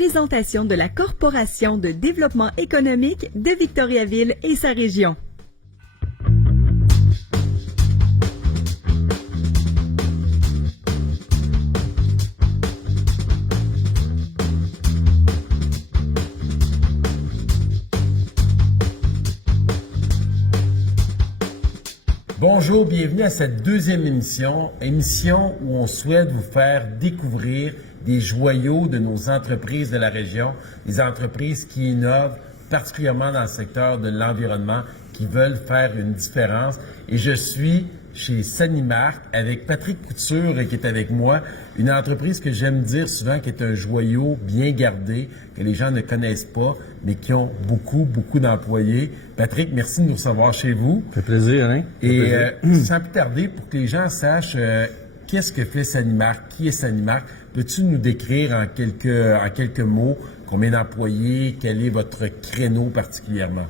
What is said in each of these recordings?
présentation de la Corporation de développement économique de Victoriaville et sa région. Bonjour, bienvenue à cette deuxième émission où on souhaite vous faire découvrir des joyaux de nos entreprises de la région, des entreprises qui innovent, particulièrement dans le secteur de l'environnement, qui veulent faire une différence. Et je suis chez Sanimark avec Patrick Couture qui est avec moi, une entreprise que j'aime dire souvent qui est un joyau bien gardé, que les gens ne connaissent pas, mais qui ont beaucoup d'employés. Patrick, merci de nous recevoir chez vous. Ça fait plaisir, Alain. Et sans plus tarder, pour que les gens sachent qu'est-ce que fait Sanimark, qui est Sanimark, peux-tu nous décrire en quelques mots combien d'employés, quel est votre créneau particulièrement?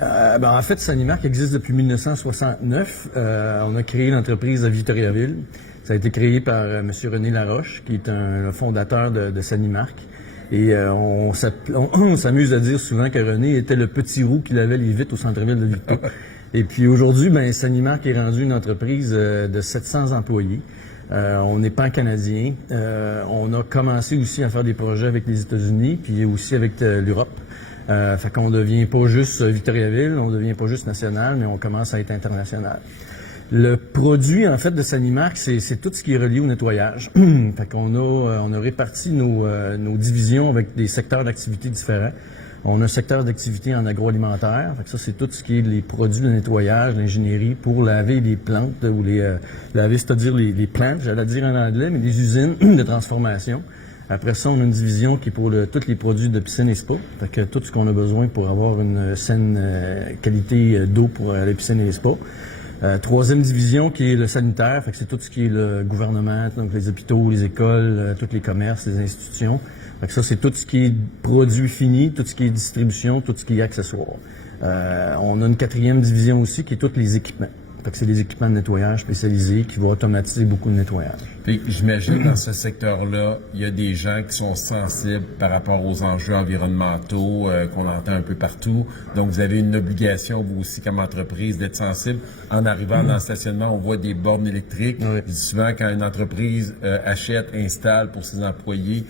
En fait, Sanimark existe depuis 1969. On a créé l'entreprise à Victoriaville. Ça a été créé par M. René Laroche, qui est un fondateur de Sanimark. Et on s'amuse à dire souvent que René était le petit roux qui lavait les vitres au centre-ville de Victo. Et puis aujourd'hui, Sanimark est rendu une entreprise de 700 employés. On est pan-canadien. On a commencé aussi à faire des projets avec les États-Unis, puis aussi avec l'Europe. Fait qu'on devient pas juste Victoriaville, on devient pas juste national, mais on commence à être international. Le produit, en fait, de Sanimark, c'est tout ce qui est relié au nettoyage. Fait qu'on on a réparti nos divisions avec des secteurs d'activité différents. On a un secteur d'activité en agroalimentaire. Fait que ça, c'est tout ce qui est les produits de nettoyage, l'ingénierie pour laver les plantes ou laver, c'est-à-dire les plantes, j'allais dire en anglais, mais les usines de transformation. Après ça, on a une division qui est pour tous les produits de piscine et spa. Fait que tout ce qu'on a besoin pour avoir une saine qualité d'eau pour la piscine et les spas. Troisième division qui est le sanitaire. Fait que c'est tout ce qui est le gouvernement, donc les hôpitaux, les écoles, tous les commerces, les institutions. Fait que ça, c'est tout ce qui est produit fini, tout ce qui est distribution, tout ce qui est accessoires. On a une quatrième division aussi qui est tous les équipements. Fait que c'est des équipements de nettoyage spécialisés qui vont automatiser beaucoup de nettoyage. Puis j'imagine dans ce secteur-là, il y a des gens qui sont sensibles par rapport aux enjeux environnementaux qu'on entend un peu partout. Donc vous avez une obligation, vous aussi comme entreprise, d'être sensible. En arrivant dans le stationnement, on voit des bornes électriques. Oui. Je dis souvent quand une entreprise achète, installe pour ses employés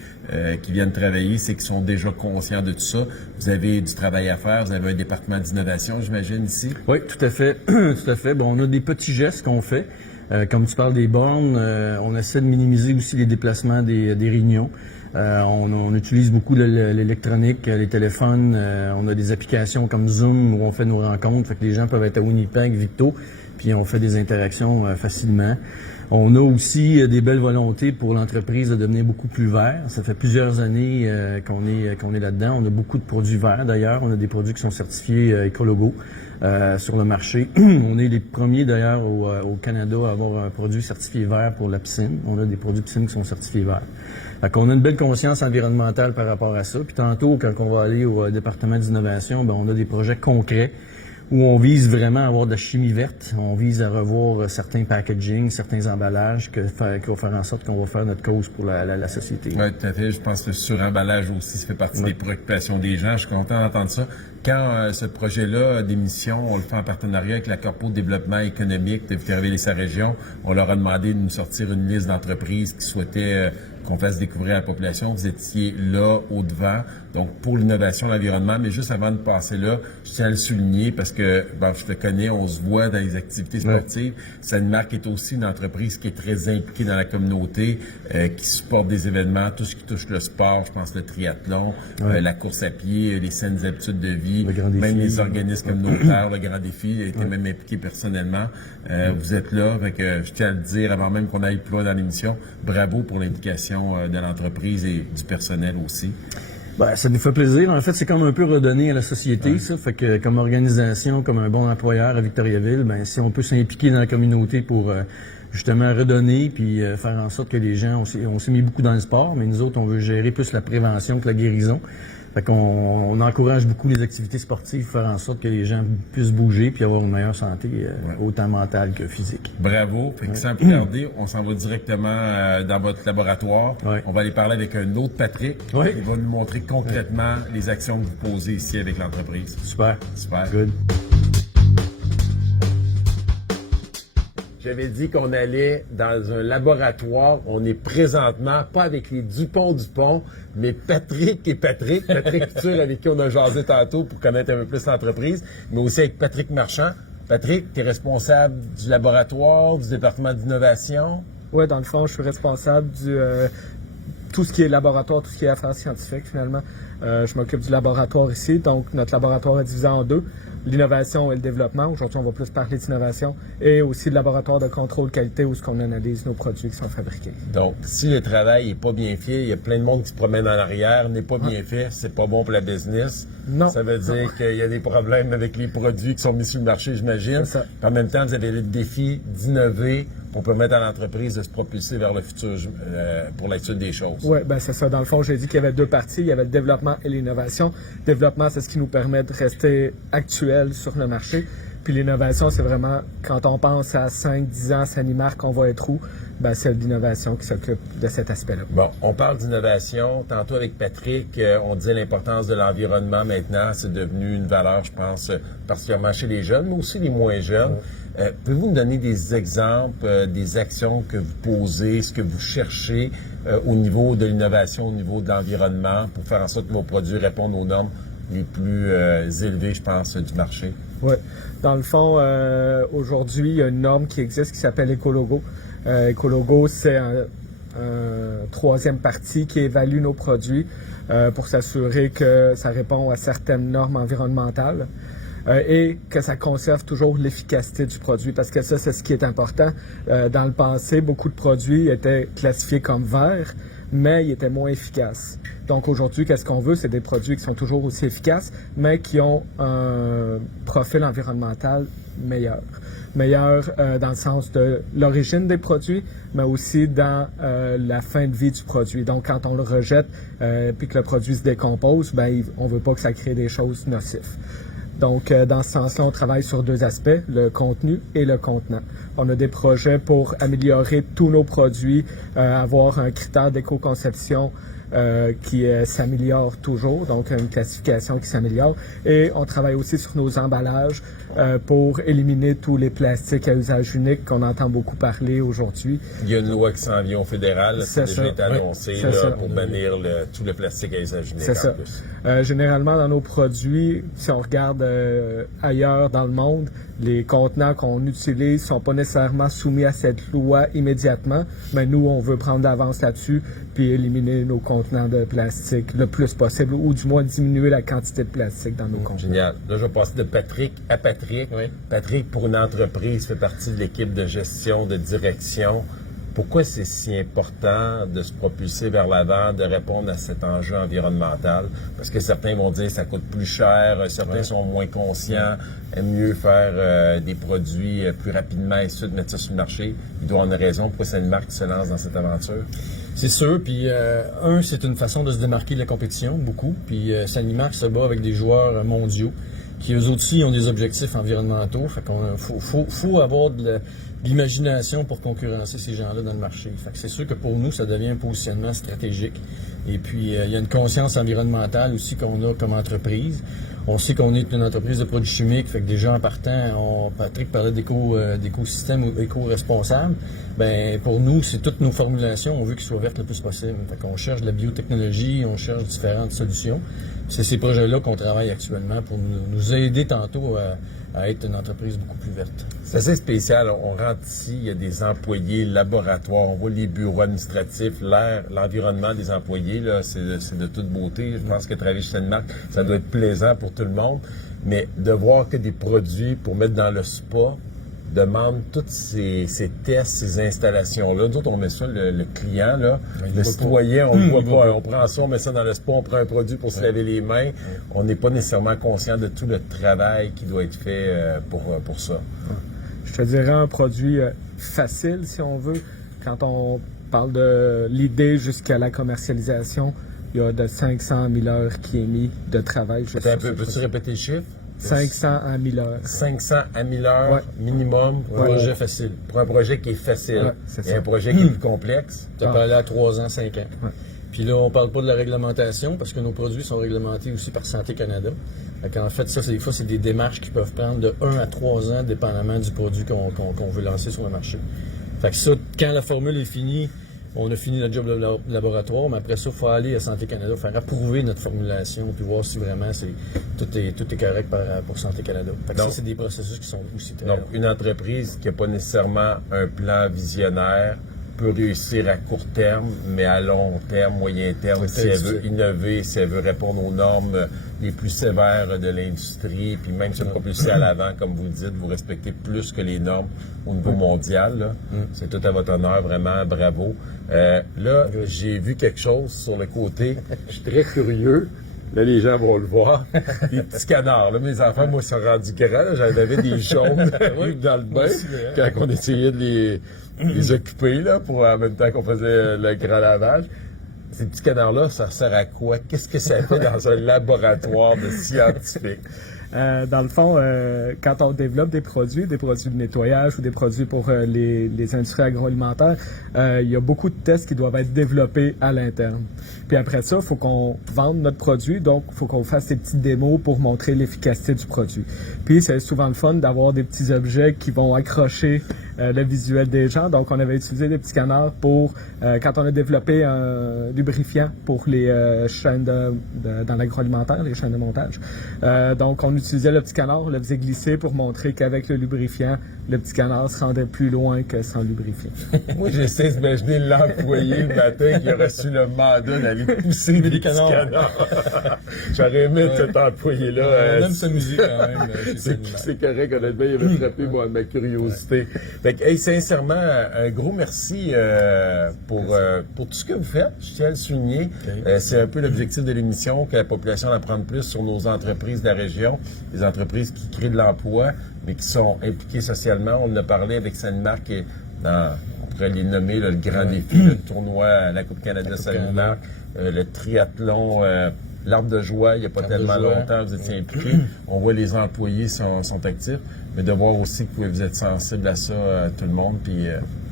qui viennent travailler, c'est qu'ils sont déjà conscients de tout ça. Vous avez du travail à faire, vous avez un département d'innovation, j'imagine, ici? Oui, tout à fait. Tout à fait. Bon, on a des petits gestes qu'on fait. Comme tu parles des bornes, on essaie de minimiser aussi les déplacements des réunions. On utilise beaucoup l'électronique, les téléphones. On a des applications comme Zoom où on fait nos rencontres. Fait que les gens peuvent être à Winnipeg, Victo, puis on fait des interactions facilement. On a aussi des belles volontés pour l'entreprise de devenir beaucoup plus vert. Ça fait plusieurs années qu'on est là-dedans. On a beaucoup de produits verts d'ailleurs. On a des produits qui sont certifiés Écologo sur le marché. On est les premiers d'ailleurs au Canada à avoir un produit certifié vert pour la piscine. On a des produits piscine qui sont certifiés verts. Fait qu'on a une belle conscience environnementale par rapport à ça. Puis tantôt, quand on va aller au département d'innovation, on a des projets concrets où on vise vraiment à avoir de la chimie verte. On vise à revoir certains packaging, certains emballages qui vont faire en sorte qu'on va faire notre cause pour la société. Oui, tout à fait. Je pense que le suremballage aussi, ça fait partie des préoccupations des gens. Je suis content d'entendre ça. Quand ce projet-là d'émission, on le fait en partenariat avec la Corpo de développement économique de Victoriaville et sa région, on leur a demandé de nous sortir une liste d'entreprises qui souhaitaient qu'on fasse découvrir à la population. Vous étiez là, au-devant, donc pour l'innovation de l'environnement. Mais juste avant de passer là, je tiens à le souligner parce que, je te connais, on se voit dans les activités sportives. Sanimark est aussi une entreprise qui est très impliquée dans la communauté, qui supporte des événements, tout ce qui touche le sport, je pense le triathlon, la course à pied, les saines habitudes de vie, même les organismes communautaires, le Grand Défi, il a été même impliqué personnellement. Vous êtes là, je tiens à le dire avant même qu'on aille plus loin dans l'émission. Bravo pour l'implication de l'entreprise et du personnel aussi. Ça nous fait plaisir. En fait, c'est comme un peu redonner à la société, ça. Fait que comme organisation, comme un bon employeur à Victoriaville, si on peut s'impliquer dans la communauté pour justement redonner puis faire en sorte que les gens, on s'est mis beaucoup dans le sport, mais nous autres, on veut gérer plus la prévention que la guérison. Fait qu'on encourage beaucoup les activités sportives, faire en sorte que les gens puissent bouger puis avoir une meilleure santé, autant mentale que physique. Bravo. Fait que sans plus tarder, on s'en va directement dans votre laboratoire. Ouais. On va aller parler avec un autre Patrick. Ouais. Il va nous montrer concrètement les actions que vous posez ici avec l'entreprise. Super. Super. Good. J'avais dit qu'on allait dans un laboratoire. On est présentement, pas avec les Dupont, mais Patrick et Patrick Futur, avec qui on a jasé tantôt pour connaître un peu plus l'entreprise, mais aussi avec Patrick Marchand. Patrick, tu es responsable du laboratoire, du département d'innovation. Oui, dans le fond, je suis responsable du tout ce qui est laboratoire, tout ce qui est affaires scientifiques, finalement. Je m'occupe du laboratoire ici. Donc, notre laboratoire est divisé en deux. L'innovation et le développement. Aujourd'hui, on va plus parler d'innovation. Et aussi le laboratoire de contrôle qualité où on analyse nos produits qui sont fabriqués. Donc, si le travail n'est pas bien fait, il y a plein de monde qui se promène en arrière, n'est pas bien fait, c'est pas bon pour la business. Non. Ça veut dire qu'il y a des problèmes avec les produits qui sont mis sur le marché, j'imagine. C'est ça. Puis en même temps, vous avez le défi d'innover pour permettre à l'entreprise de se propulser vers le futur pour la suite des choses. Oui, ben c'est ça. Dans le fond, j'ai dit qu'il y avait deux parties. Il y avait le développement et l'innovation. Le développement, c'est ce qui nous permet de rester actuel sur le marché. Puis l'innovation, c'est vraiment, quand on pense à 5-10 ans, Sanimark, on va être où? Ben, c'est l'innovation qui s'occupe de cet aspect-là. Bon, on parle d'innovation. Tantôt avec Patrick, on disait l'importance de l'environnement maintenant. C'est devenu une valeur, je pense, particulièrement chez les jeunes, mais aussi les moins jeunes. Pouvez-vous me donner des exemples, des actions que vous posez, ce que vous cherchez au niveau de l'innovation, au niveau de l'environnement, pour faire en sorte que vos produits répondent aux normes les plus élevées, je pense, du marché? Oui. Dans le fond, aujourd'hui, il y a une norme qui existe qui s'appelle Ecologo. Ecologo, c'est un troisième partie qui évalue nos produits pour s'assurer que ça répond à certaines normes environnementales. Et que ça conserve toujours l'efficacité du produit, parce que ça, c'est ce qui est important. Dans le passé, beaucoup de produits étaient classifiés comme verts, mais ils étaient moins efficaces. Donc aujourd'hui, qu'est-ce qu'on veut? C'est des produits qui sont toujours aussi efficaces, mais qui ont un profil environnemental meilleur. Meilleur dans le sens de l'origine des produits, mais aussi dans la fin de vie du produit. Donc quand on le rejette puis que le produit se décompose, ben on veut pas que ça crée des choses nocives. Donc, dans ce sens-là, on travaille sur deux aspects, le contenu et le contenant. On a des projets pour améliorer tous nos produits, avoir un critère d'éco-conception qui s'améliore toujours, donc une classification qui s'améliore. Et on travaille aussi sur nos emballages pour éliminer tous les plastiques à usage unique qu'on entend beaucoup parler aujourd'hui. Il y a une loi qui s'en vient au fédéral, c'est déjà été annoncé pour bannir tout le plastique à usage unique. C'est ça. Généralement, dans nos produits, si on regarde ailleurs dans le monde, les contenants qu'on utilise sont pas nécessairement soumis à cette loi immédiatement, mais nous, on veut prendre d'avance là-dessus puis éliminer nos contenants de plastique le plus possible, ou du moins diminuer la quantité de plastique dans nos contenants. Génial. Là, je vais passer de Patrick à Patrick. Oui. Patrick, pour une entreprise, fait partie de l'équipe de gestion, de direction. Pourquoi c'est si important de se propulser vers l'avant, de répondre à cet enjeu environnemental? Parce que certains vont dire que ça coûte plus cher, certains sont moins conscients, aiment mieux faire des produits plus rapidement et ensuite mettre ça sur le marché. Il doit avoir une raison pourquoi c'est une marque qui se lance dans cette aventure. C'est sûr, puis c'est une façon de se démarquer de la compétition, beaucoup. Puis Sanimark se bat avec des joueurs mondiaux qui eux aussi ont des objectifs environnementaux. Fait qu'on faut avoir de l'imagination pour concurrencer ces gens-là dans le marché. Fait que c'est sûr que pour nous, ça devient un positionnement stratégique. Et puis, il y a une conscience environnementale aussi qu'on a comme entreprise. On sait qu'on est une entreprise de produits chimiques, fait que déjà en partant, Patrick parlait d'écosystème ou éco-responsable. Ben pour nous, c'est toutes nos formulations, on veut qu'ils soient vertes le plus possible. Fait qu'on cherche de la biotechnologie, on cherche différentes solutions. C'est ces projets-là qu'on travaille actuellement pour nous aider tantôt à être une entreprise beaucoup plus verte. C'est assez spécial. On rentre ici, il y a des employés, laboratoires, on voit les bureaux administratifs, l'air, l'environnement des employés, là, c'est de toute beauté. Je pense que travailler chez Sanimark, ça doit être plaisant pour tout le monde. Mais de voir que des produits pour mettre dans le spa demandent tous ces tests, ces installations-là. Nous autres, on met ça, le client, là, le citoyen, on ne voit pas. On prend ça, on met ça dans le spa, on prend un produit pour se laver les mains. On n'est pas nécessairement conscient de tout le travail qui doit être fait pour ça. Je te dirais un produit facile, si on veut, quand on parle de l'idée jusqu'à la commercialisation, il y a de 500 000 heures qui est mis de travail. juste Attends un sur peu, ce peux-tu projet. répéter le chiffre? 500 à 1000 heures. 500 à 1000 heures Ouais. minimum pour un Ouais. projet facile. Pour un projet qui est facile. Ouais, c'est Et ça. un projet qui est plus complexe. Tu as Ah. parlé à 3 ans, 5 ans. Ouais. Puis là, on parle pas de la réglementation parce que nos produits sont réglementés aussi par Santé Canada. En fait, ça, des fois, c'est des démarches qui peuvent prendre de 1 à 3 ans, dépendamment du produit qu'on veut lancer sur le marché. Fait que ça, quand la formule est finie, on a fini notre job de laboratoire, mais après ça, il faut aller à Santé Canada, faire approuver notre formulation, puis voir si vraiment tout est correct pour Santé Canada. Fait que Donc- ça, c'est des processus qui sont aussi très Donc, longs. une entreprise qui n'a pas nécessairement un plan visionnaire peut réussir à court terme, mais à long terme, moyen terme, C'est si elle très veut difficile. innover, si elle veut répondre aux normes les plus sévères de l'industrie, puis même se propulser à l'avant, comme vous le dites, vous respectez plus que les normes au niveau mondial. Là. C'est tout à votre honneur, vraiment, bravo. Là, j'ai vu quelque chose sur le côté. Je suis très curieux. Là, les gens vont le voir. Des petits canards. Là, mes enfants, moi, sont rendus grands. Là, j'en avais des jaunes dans le bain quand on essayait de les occuper là, pour en même temps qu'on faisait le grand lavage. Ces petits canards-là, ça sert à quoi? Qu'est-ce que ça fait dans un laboratoire de scientifiques? Dans le fond, quand on développe des produits de nettoyage ou des produits pour les industries agroalimentaires, il y a beaucoup de tests qui doivent être développés à l'interne. Puis après ça, il faut qu'on vende notre produit, donc il faut qu'on fasse des petites démos pour montrer l'efficacité du produit. Puis c'est souvent le fun d'avoir des petits objets qui vont accrocher le visuel des gens. Donc on avait utilisé des petits canards pour, quand on a développé un lubrifiant pour les chaînes dans l'agroalimentaire, les chaînes de montage. Donc on utilisait le petit canard, on le faisait glisser pour montrer qu'avec le lubrifiant, le petit canard se rendait plus loin que sans lubrifiant. Moi, j'essaie d'imaginer l'employé le matin qui a reçu le mandat d'aller pousser des canards. J'aurais aimé cet employé-là. On aime s'amuser quand même. C'est correct, honnêtement, il avait frappé ma curiosité. Fait que, hey, sincèrement, un gros merci pour tout ce que vous faites. Je tiens à le souligner. C'est un peu l'objectif de l'émission, que la population en apprenne plus sur nos entreprises de la région, les entreprises qui créent de l'emploi, mais qui sont impliquées socialement. On en a parlé avec Sanimark, qui est dans, on pourrait les nommer le grand défi, le tournoi, la Coupe Canada Sanimark, le triathlon, l'Arbre de joie, il n'y a pas tellement longtemps, vous étiez impliqués. On voit les employés sont actifs, mais de voir aussi que vous êtes sensible à ça, tout le monde, puis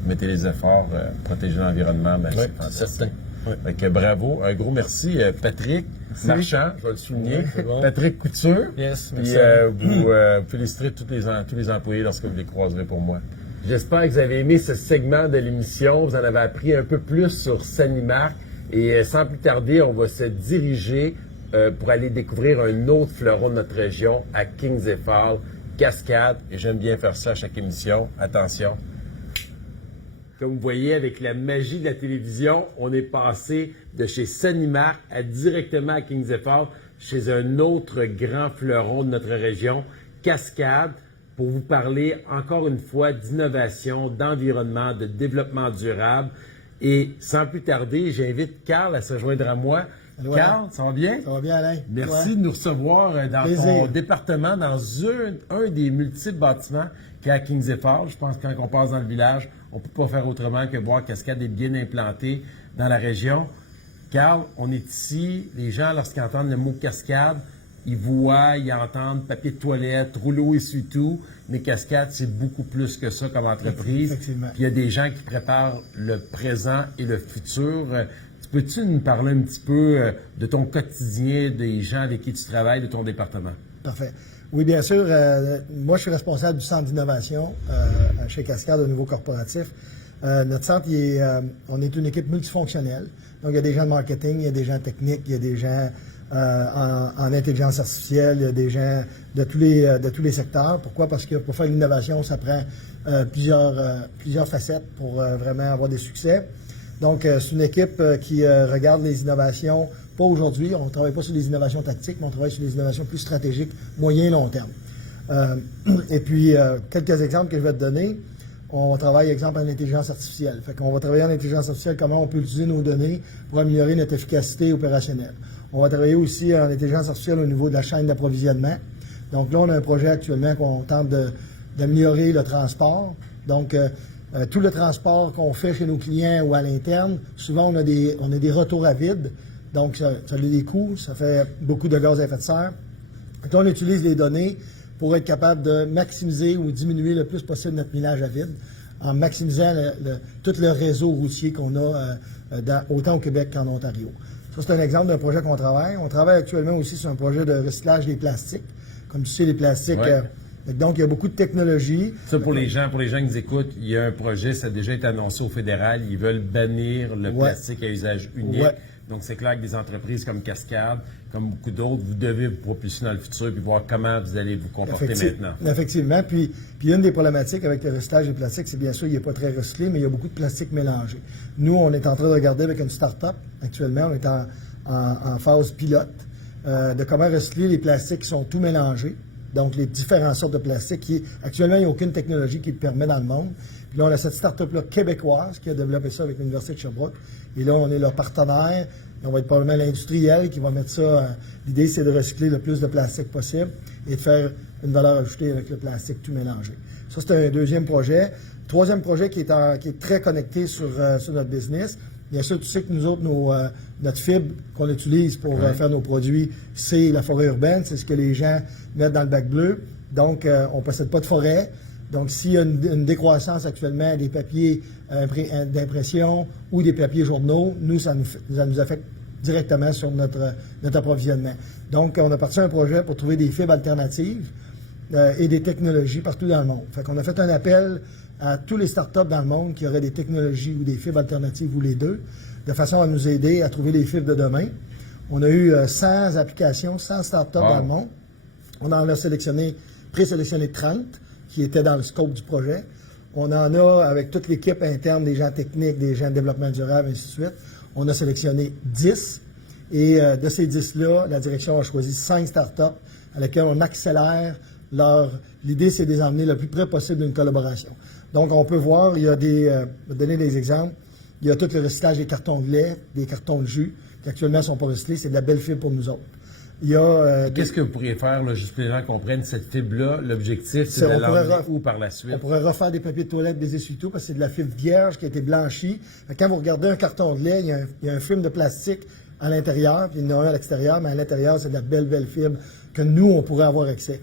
mettez les efforts, protéger l'environnement, ben, c'est fantastique. certain. Fait que bravo, un gros merci, Patrick Marchand, je vais le souligner, bon. Patrick Couture. Yes, Puis merci. vous féliciterez tous les employés lorsque vous les croiserez pour moi. J'espère que vous avez aimé ce segment de l'émission. Vous en avez appris un peu plus sur Sanimark. Et sans plus tarder, on va se diriger pour aller découvrir un autre fleuron de notre région à Kings et Falls, Cascade. Et j'aime bien faire ça à chaque émission. Attention. Comme vous voyez, avec la magie de la télévision, on est passé de chez Sanimark directement à Kings et Falls, chez un autre grand fleuron de notre région, Cascade, pour vous parler encore une fois d'innovation, d'environnement, de développement durable. Et sans plus tarder, j'invite Carl à se joindre à moi. Allô, Carl, ça va bien? Ça va bien, Alain? Merci Ouais. de nous recevoir dans Plaisir. ton département, dans un des multiples bâtiments qu'il y a à Kings et Falls. Je pense que quand on passe dans le village, on ne peut pas faire autrement que voir Cascade est bien implantée dans la région. Carl, on est ici. Les gens, lorsqu'ils entendent le mot Cascade, ils voient, ils entendent papier de toilette, rouleau essuie-tout. Mais Cascade, c'est beaucoup plus que ça comme entreprise. Effectivement. Puis il y a des gens qui préparent le présent et le futur. Peux-tu nous parler un petit peu de ton quotidien, des gens avec qui tu travailles, de ton département? Parfait. Oui, bien sûr. Moi, je suis responsable du centre d'innovation chez Cascade au niveau corporatif. Notre centre, on est une équipe multifonctionnelle. Donc, il y a des gens de marketing, il y a des gens techniques, il y a des gens en intelligence artificielle, il y a des gens de tous les secteurs. Pourquoi? Parce que pour faire l'innovation, ça prend plusieurs facettes pour vraiment avoir des succès. Donc, c'est une équipe qui regarde les innovations, pas aujourd'hui, on ne travaille pas sur les innovations tactiques, mais on travaille sur les innovations plus stratégiques, moyen et long terme. Et puis, quelques exemples que je vais te donner. On travaille, exemple, en intelligence artificielle. Fait qu'on va travailler en intelligence artificielle, comment on peut utiliser nos données pour améliorer notre efficacité opérationnelle. On va travailler aussi en intelligence artificielle au niveau de la chaîne d'approvisionnement. Donc là, on a un projet actuellement qu'on tente d'améliorer le transport. Donc, tout le transport qu'on fait chez nos clients ou à l'interne, souvent on a des retours à vide. Donc, ça a des coûts, ça fait beaucoup de gaz à effet de serre. Donc, là, on utilise les données pour être capable de maximiser ou diminuer le plus possible notre millage à vide, en maximisant tout le réseau routier qu'on a autant au Québec qu'en Ontario. Ça, c'est un exemple d'un projet qu'on travaille. On travaille actuellement aussi sur un projet de recyclage des plastiques. Comme tu sais, les plastiques... Ouais. Donc, il y a beaucoup de technologies. Ça, pour les gens qui nous écoutent, il y a un projet, ça a déjà été annoncé au fédéral. Ils veulent bannir le plastique à usage unique. Ouais. Donc, c'est clair que des entreprises comme Cascade, comme beaucoup d'autres, vous devez vous propulser dans le futur puis voir comment vous allez vous comporter maintenant. Effectivement. Puis une des problématiques avec le recyclage des plastiques, c'est bien sûr, il n'est pas très recyclé, mais il y a beaucoup de plastique mélangé. Nous, on est en train de regarder avec une start-up, actuellement, on est en phase pilote, de comment recycler les plastiques qui sont tout mélangés. Donc, les différentes sortes de plastiques. Actuellement, il n'y a aucune technologie qui le permet dans le monde. Puis là, on a cette start-up-là québécoise qui a développé ça avec l'Université de Sherbrooke. Et là, on est leur partenaire. On va être probablement l'industriel qui va mettre ça. L'idée, c'est de recycler le plus de plastique possible et de faire une valeur ajoutée avec le plastique tout mélangé. Ça, c'est un deuxième projet. Troisième projet qui est très connecté sur notre business. Bien sûr, tu sais que nous autres, notre fibre qu'on utilise pour faire nos produits, c'est la forêt urbaine, c'est ce que les gens mettent dans le bac bleu. Donc, on ne possède pas de forêt. Donc, s'il y a une décroissance actuellement des papiers d'impression ou des papiers journaux, nous, ça nous affecte directement sur notre approvisionnement. Donc, on a parti un projet pour trouver des fibres alternatives et des technologies partout dans le monde. Fait qu'on a fait un appel à tous les startups dans le monde qui auraient des technologies ou des fibres alternatives ou les deux, de façon à nous aider à trouver les fibres de demain. On a eu 100 applications, 100 startups dans le monde. On en a présélectionné 30 qui étaient dans le scope du projet. On en a, avec toute l'équipe interne, des gens techniques, des gens de développement durable, ainsi de suite, on a sélectionné 10. Et de ces 10-là, la direction a choisi 5 startups à lesquelles on accélère l'idée, c'est de les emmener le plus près possible d'une collaboration. Donc, on peut voir, il y a je vais donner des exemples. Il y a tout le recyclage des cartons de lait, des cartons de jus, qui actuellement ne sont pas recyclés. C'est de la belle fibre pour nous autres. Il y a... Qu'est-ce que vous pourriez faire, là, juste pour que les gens comprennent cette fibre-là? L'objectif, c'est de l'emmener où par la suite? On pourrait refaire des papiers de toilette, des essuie-tout, parce que c'est de la fibre vierge qui a été blanchie. Quand vous regardez un carton de lait, il y a un film de plastique à l'intérieur, puis il y en a un à l'extérieur, mais à l'intérieur, c'est de la belle fibre que nous, on pourrait avoir accès.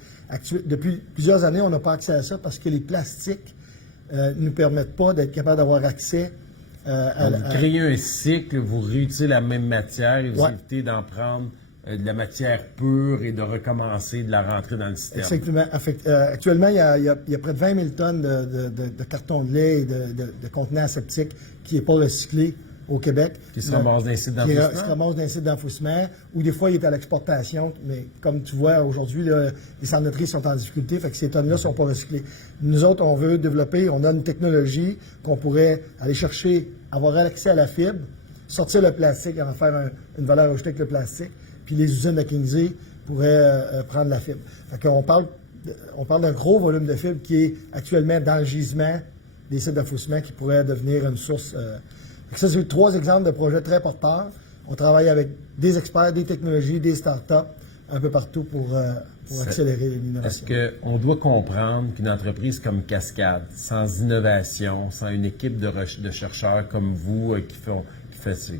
Depuis plusieurs années, on n'a pas accès à ça parce que les plastiques ne nous permettent pas d'être capable d'avoir accès Vous créez un cycle, vous réutilisez la même matière et vous évitez d'en prendre de la matière pure et de recommencer de la rentrer dans le système. Exactement. Actuellement, il y a près de 20 000 tonnes de carton de lait et de contenants aseptiques qui n'est pas recyclé au Québec. Qui se ramasse d'un site d'enfouissement. Qui se ramasse d'un site d'enfouissement, ou des fois, il est à l'exportation. Mais comme tu vois, aujourd'hui, les centres-tri sont en difficulté, fait que ces tonnes-là ne sont pas recyclées. Nous autres, on veut développer, on a une technologie qu'on pourrait aller chercher, avoir accès à la fibre, sortir le plastique, en faire une valeur ajoutée avec le plastique, puis les usines de Kinsey pourraient prendre la fibre. Fait qu'on parle d'un gros volume de fibre qui est actuellement dans le gisement des sites d'enfouissement qui pourrait devenir une source... Ça, c'est 3 exemples de projets très porteurs. On travaille avec des experts, des technologies, des startups, un peu partout pour accélérer l'innovation. Est-ce qu'on doit comprendre qu'une entreprise comme Cascade, sans innovation, sans une équipe de chercheurs comme vous qui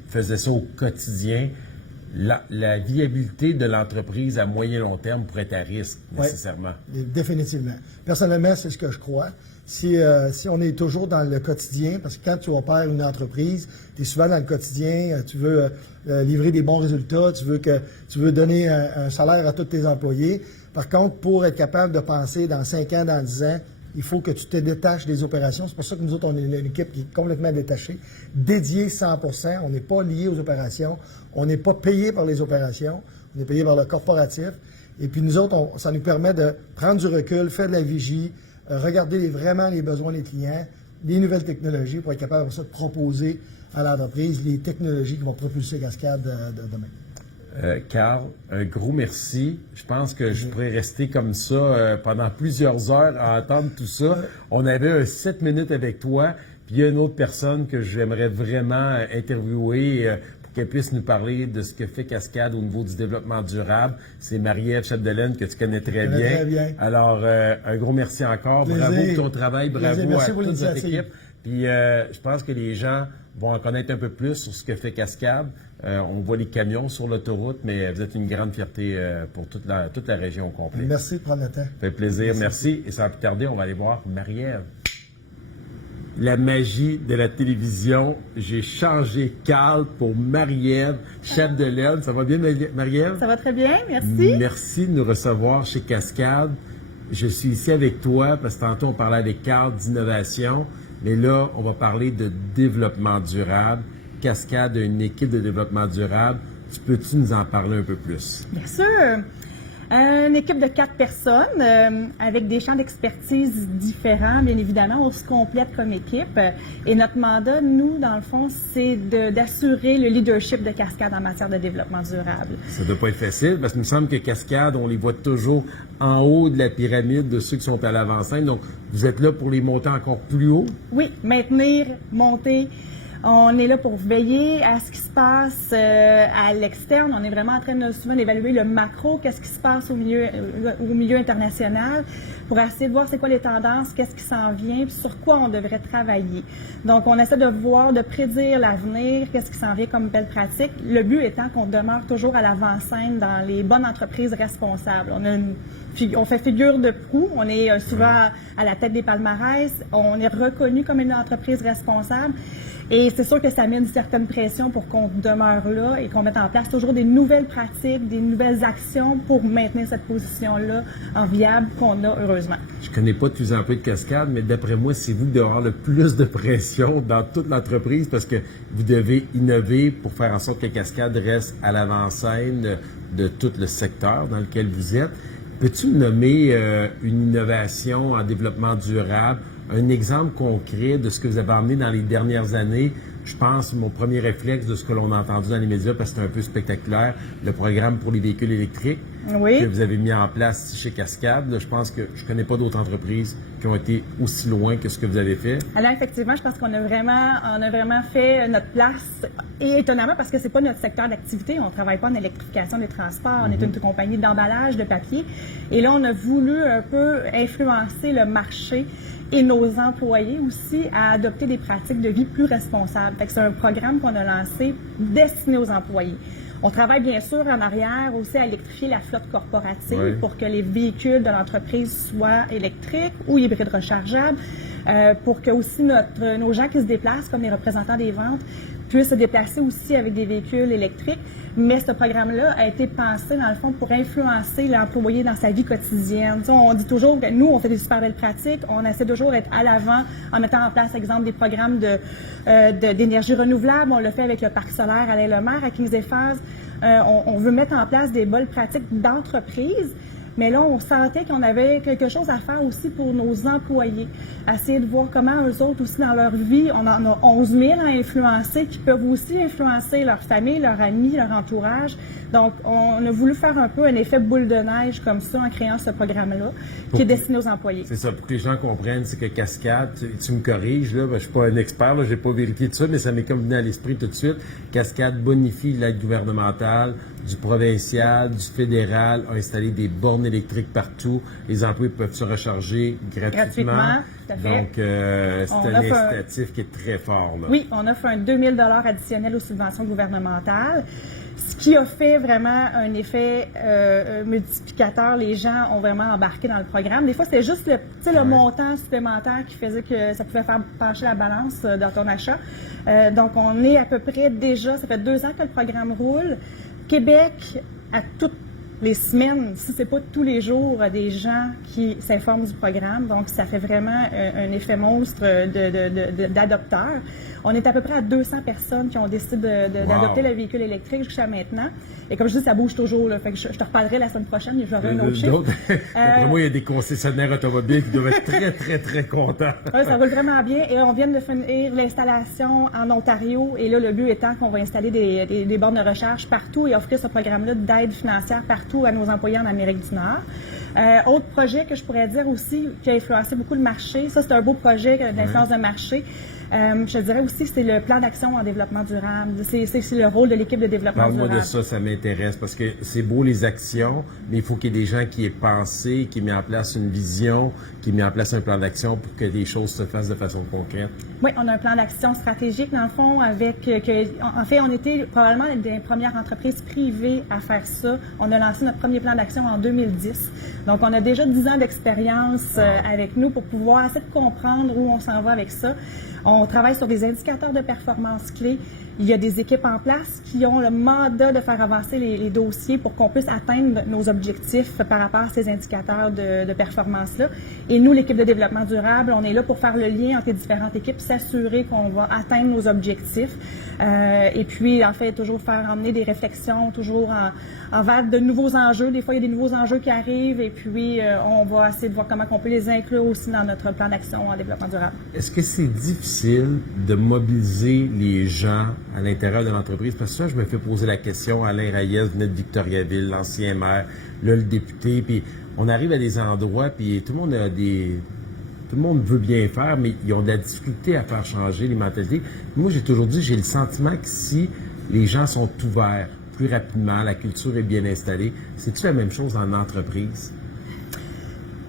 faisaient ça au quotidien, la viabilité de l'entreprise à moyen long terme pourrait être à risque, nécessairement? Oui, définitivement. Personnellement, c'est ce que je crois. Si on est toujours dans le quotidien, parce que quand tu opères une entreprise, tu es souvent dans le quotidien, tu veux livrer des bons résultats, tu veux donner un salaire à tous tes employés. Par contre, pour être capable de penser dans 5 ans, dans 10 ans, il faut que tu te détaches des opérations. C'est pour ça que nous autres, on est une équipe qui est complètement détachée, dédiée 100%. On n'est pas lié aux opérations. On n'est pas payé par les opérations. On est payé par le corporatif. Et puis nous autres, ça nous permet de prendre du recul, faire de la vigie, regarder vraiment les besoins des clients, les nouvelles technologies pour être capable de proposer à l'entreprise les technologies qui vont propulser Cascade demain. Carl, un gros merci. Je pense que je pourrais rester comme ça pendant plusieurs heures à entendre tout ça. On avait 7 minutes avec toi, puis il y a une autre personne que j'aimerais vraiment interviewer pour qu'elle puisse nous parler de ce que fait Cascade au niveau du développement durable. C'est Marie-Ève Chapdelaine que tu connais très bien. Très bien. Alors, un gros merci encore. Plaisir. Bravo pour ton travail, bravo Merci à pour toute notre l'initiative. équipe. Puis je pense que les gens vont en connaître un peu plus sur ce que fait Cascade. On voit les camions sur l'autoroute, mais vous êtes une grande fierté pour toute la région au complet. Merci de prendre le temps. Ça fait plaisir, merci. Et sans plus tarder, on va aller voir Marie-Ève. La magie de la télévision. J'ai changé Carl pour Marie-Ève, chef de l'aile. Ça va bien, Marie-Ève? Ça va très bien, merci. Merci de nous recevoir chez Cascade. Je suis ici avec toi parce que tantôt on parlait avec Carl d'innovation, mais là, on va parler de développement durable. Cascade a une équipe de développement durable. Peux-tu nous en parler un peu plus? Bien sûr. Une équipe de 4 personnes avec des champs d'expertise différents, bien évidemment, on se complète comme équipe. Et notre mandat, nous, dans le fond, c'est d'assurer le leadership de Cascade en matière de développement durable. Ça ne doit pas être facile parce qu'il me semble que Cascade, on les voit toujours en haut de la pyramide de ceux qui sont à l'avant-scène. Donc, vous êtes là pour les monter encore plus haut? Oui, maintenir, monter. On est là pour veiller à ce qui se passe à l'externe. On est vraiment en train de souvent d'évaluer le macro, qu'est-ce qui se passe au milieu international, pour essayer de voir c'est quoi les tendances, qu'est-ce qui s'en vient, puis sur quoi on devrait travailler. Donc, on essaie de voir, de prédire l'avenir, qu'est-ce qui s'en vient comme belle pratique. Le but étant qu'on demeure toujours à l'avant-scène dans les bonnes entreprises responsables. On fait figure de proue, on est souvent à la tête des palmarès, on est reconnu comme une entreprise responsable. Et c'est sûr que ça met une certaine pression pour qu'on demeure là et qu'on mette en place toujours des nouvelles pratiques, des nouvelles actions pour maintenir cette position-là en viable qu'on a heureusement. Je connais pas tous les employés de Cascade, mais d'après moi, c'est vous qui devez avoir le plus de pression dans toute l'entreprise parce que vous devez innover pour faire en sorte que Cascade reste à l'avant-scène de tout le secteur dans lequel vous êtes. Peux-tu me nommer une innovation en développement durable, un exemple concret de ce que vous avez emmené dans les dernières années? Je pense, mon premier réflexe de ce que l'on a entendu dans les médias, parce que c'est un peu spectaculaire, le programme pour les véhicules électriques que vous avez mis en place ici chez Cascade. Là, je pense que je ne connais pas d'autres entreprises qui ont été aussi loin que ce que vous avez fait. Alors effectivement, je pense qu'on a vraiment fait notre place. Et étonnamment, parce que c'est pas notre secteur d'activité, on ne travaille pas en électrification des transports, on est une compagnie d'emballage de papier. Et là, on a voulu un peu influencer le marché et nos employés aussi à adopter des pratiques de vie plus responsables. Fait que c'est un programme qu'on a lancé destiné aux employés. On travaille bien sûr en arrière aussi à électrifier la flotte corporative pour que les véhicules de l'entreprise soient électriques ou hybrides rechargeables, pour que aussi nos gens qui se déplacent, comme les représentants des ventes, puissent se déplacer aussi avec des véhicules électriques. Mais ce programme-là a été pensé, dans le fond, pour influencer l'employé dans sa vie quotidienne. Tu sais, on dit toujours que nous, on fait des super belles pratiques, on essaie toujours d'être à l'avant en mettant en place, exemple, des programmes d'énergie renouvelable. On le fait avec le parc solaire à l'Île-Lemaire, à Kings Phase. On veut mettre en place des bonnes pratiques d'entreprise. Mais là, on sentait qu'on avait quelque chose à faire aussi pour nos employés. Essayer de voir comment eux autres aussi dans leur vie, on en a 11 000 à influencer, qui peuvent aussi influencer leur famille, leurs amis, leur entourage. Donc, on a voulu faire un peu un effet boule de neige comme ça en créant ce programme-là, qui est destiné aux employés. C'est ça, pour que les gens comprennent, c'est que Cascade, tu me corriges, là, je suis pas un expert, j'ai pas vérifié tout ça, mais ça m'est comme venu à l'esprit tout de suite. Cascade bonifie l'aide gouvernementale, du provincial, du fédéral, a installé des bornes électriques partout. Les employés peuvent se recharger gratuitement. Tout à fait. Donc, c'est un incitatif qui est très fort. Là. Oui, on offre un 2 000 $ additionnel aux subventions gouvernementales. Ce qui a fait vraiment un effet multiplicateur. Les gens ont vraiment embarqué dans le programme. Des fois, c'était juste le montant supplémentaire qui faisait que ça pouvait faire pencher la balance dans ton achat. Donc, on est à peu près déjà, ça fait 2 ans que le programme roule. Québec, à toutes les semaines, si ce n'est pas tous les jours, des gens qui s'informent du programme. Donc, ça fait vraiment un effet monstre d'adopteurs. On est à peu près à 200 personnes qui ont décidé d'adopter le véhicule électrique jusqu'à maintenant. Et comme je dis, ça bouge toujours. Là, fait que je te reparlerai la semaine prochaine et j'aurai un autre chiffre. D'après moi, il y a des concessionnaires automobiles qui doivent être très, très, très contents. Oui, ça roule vraiment bien. Et on vient de finir l'installation en Ontario. Et là, le but étant qu'on va installer des bornes de recharge partout et offrir ce programme-là d'aide financière partout à nos employés en Amérique du Nord. Autre projet que je pourrais dire aussi qui a influencé beaucoup le marché, ça c'est un beau projet d'influence de marché. Je dirais aussi que c'est le plan d'action en développement durable. C'est le rôle de l'équipe de développement Parle-moi durable. de ça, ça m'intéresse, parce que c'est beau les actions, mais il faut qu'il y ait des gens qui aient pensé, qui aient mis en place une vision, qui aient mis en place un plan d'action pour que les choses se fassent de façon concrète. Oui, on a un plan d'action stratégique, dans le fond, en fait, on était probablement une des premières entreprises privées à faire ça. On a lancé notre premier plan d'action en 2010. Donc, on a déjà 10 ans d'expérience avec nous pour pouvoir essayer de comprendre où on s'en va avec ça. On travaille sur des indicateurs de performance clés. Il y a des équipes en place qui ont le mandat de faire avancer les dossiers pour qu'on puisse atteindre nos objectifs par rapport à ces indicateurs de performance-là. Et nous, l'équipe de développement durable, on est là pour faire le lien entre les différentes équipes, s'assurer qu'on va atteindre nos objectifs. Et puis, en fait, toujours faire emmener des réflexions, toujours envers de nouveaux enjeux. Des fois, il y a des nouveaux enjeux qui arrivent et puis on va essayer de voir comment on peut les inclure aussi dans notre plan d'action en développement durable. Est-ce que c'est difficile de mobiliser les gens à l'intérieur de l'entreprise? Parce que ça, je me fais poser la question. Alain Reyes venait de Victoriaville, l'ancien maire, là, le député, puis on arrive à des endroits, puis tout le monde veut bien faire, mais ils ont de la difficulté à faire changer les mentalités. Moi, j'ai toujours dit, j'ai le sentiment que si les gens sont ouverts plus rapidement, la culture est bien installée, c'est-tu la même chose dans l'entreprise?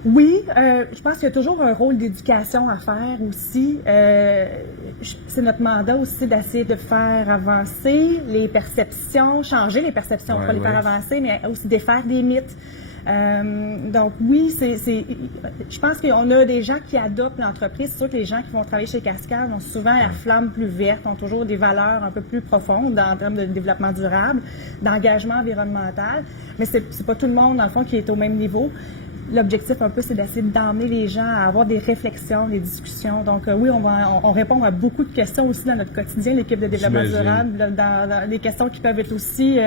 Oui, je pense qu'il y a toujours un rôle d'éducation à faire aussi. C'est notre mandat aussi d'essayer de faire avancer les perceptions, changer les perceptions, pas les faire avancer, mais aussi défaire des mythes. Donc oui, je pense qu'on a des gens qui adoptent l'entreprise. C'est sûr que les gens qui vont travailler chez Cascade ont souvent la flamme plus verte, ont toujours des valeurs un peu plus profondes en termes de développement durable, d'engagement environnemental, mais c'est pas tout le monde, dans le fond, qui est au même niveau. L'objectif un peu, c'est d'essayer d'emmener les gens à avoir des réflexions, des discussions. Donc oui, on répond à beaucoup de questions aussi dans notre quotidien, l'équipe de développement durable, dans des questions qui peuvent être aussi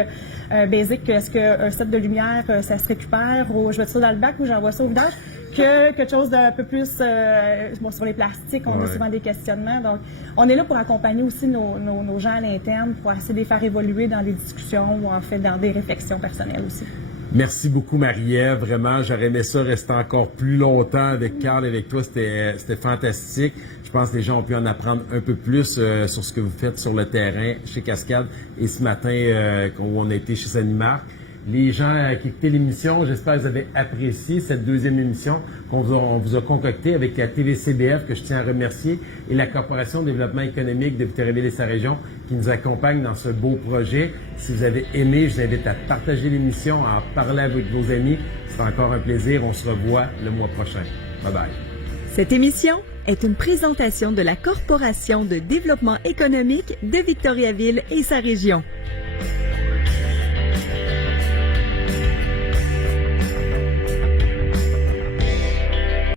basiques. Est-ce qu'un set de lumière, ça se récupère ou je mets ça dans le bac ou j'envoie ça au vidange? Que quelque chose d'un peu plus sur les plastiques, on a souvent des questionnements. Donc, on est là pour accompagner aussi nos gens à l'interne pour essayer de les faire évoluer dans des discussions ou en fait dans des réflexions personnelles aussi. Merci beaucoup, Marie-Ève. Vraiment, j'aurais aimé ça rester encore plus longtemps avec Carl et avec toi. C'était fantastique. Je pense que les gens ont pu en apprendre un peu plus sur ce que vous faites sur le terrain chez Cascade et ce matin où on a été chez Sanimark. Les gens qui écoutaient l'émission, j'espère que vous avez apprécié cette deuxième émission qu'on vous a concoctée avec la TVCBF, que je tiens à remercier, et la Corporation de développement économique de Victoriaville et sa région qui nous accompagne dans ce beau projet. Si vous avez aimé, je vous invite à partager l'émission, à en parler avec vos amis. C'est encore un plaisir. On se revoit le mois prochain. Bye-bye. Cette émission est une présentation de la Corporation de développement économique de Victoriaville et sa région.